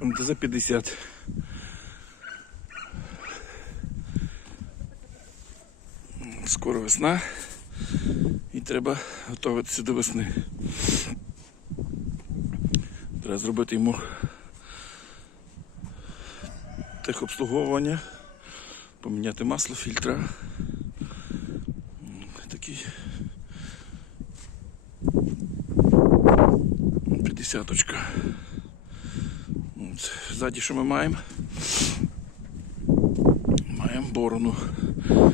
МТЗ 50. Скоро весна і треба готуватися до весни. Треба зробити йому техобслуговування, поміняти масло, фільтра. Такий 50-очка. Ззаді що ми маємо? Маємо борону.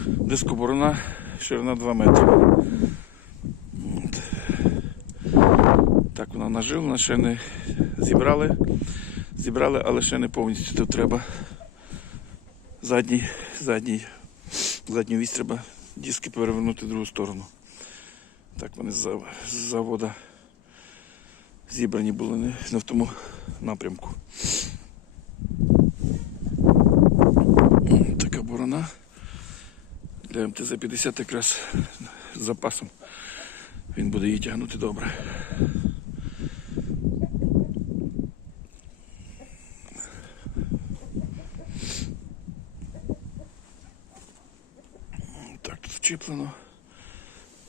Дискоборона, ширина 2 метри. От. Так вона наживлена, ще не зібрали. Зібрали, але ще не повністю. Тут треба задній, задній, задню вісь треба диски перевернути в другу сторону. Так вони з завода зібрані були не в тому напрямку. Така борона. Для МТЗ-50 якраз з запасом. Він буде її тягнути добре. Так, тут вчіплено.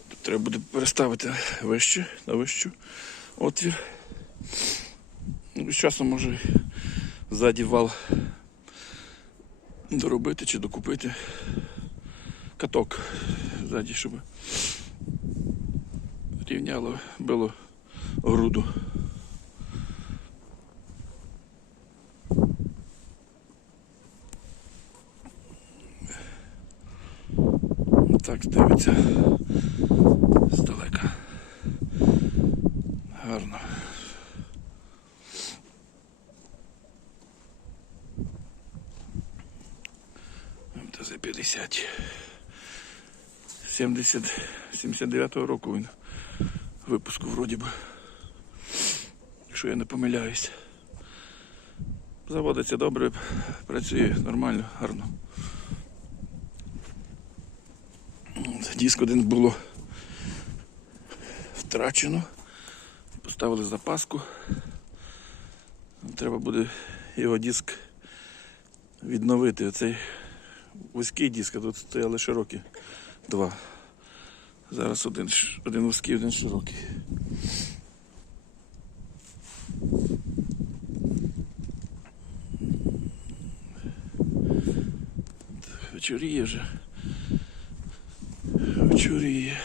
Тут треба буде переставити вище, на вищу отвір. Ну, з часом може ззаді вал доробити чи докупити каток ззаді, щоб рівняло, било груду. Так дивиться здалека. Гарно. МТЗ 50. 70, 79-го року він випуску вроді би. Якщо я не помиляюсь. Заводиться добре, працює нормально, гарно. Диск один було втрачено. Поставили запаску. Треба буде його диск відновити. Оцей вузький диск, а тут стояли широкі два. Зараз один, один вузький, один широкий. Вечоріє вже. Вечоріє.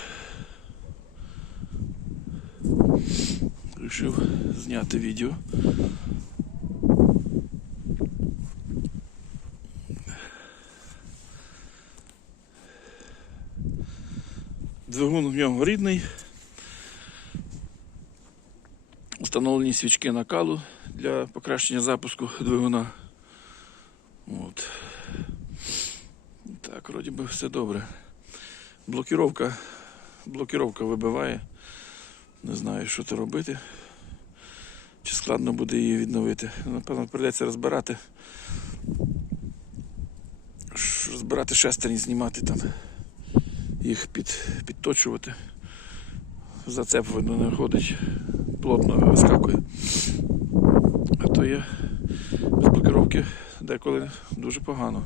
Рішив зняти відео. Двигун в нього рідний. Встановлені свічки накалу для покращення запуску двигуна. От. Так, вроді би все добре. Блокіровка, блокіровка вибиває. Не знаю, що то робити. Чи складно буде її відновити. Напевно, прийдеться розбирати. Розбирати шестерні, знімати там їх під, підточувати. Зацеп видно не ходить, плотно вискакує. А то є без блокировки деколи дуже погано.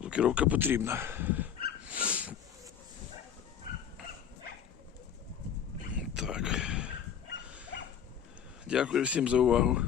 Блокировка потрібна. Так. Дякую всім за увагу.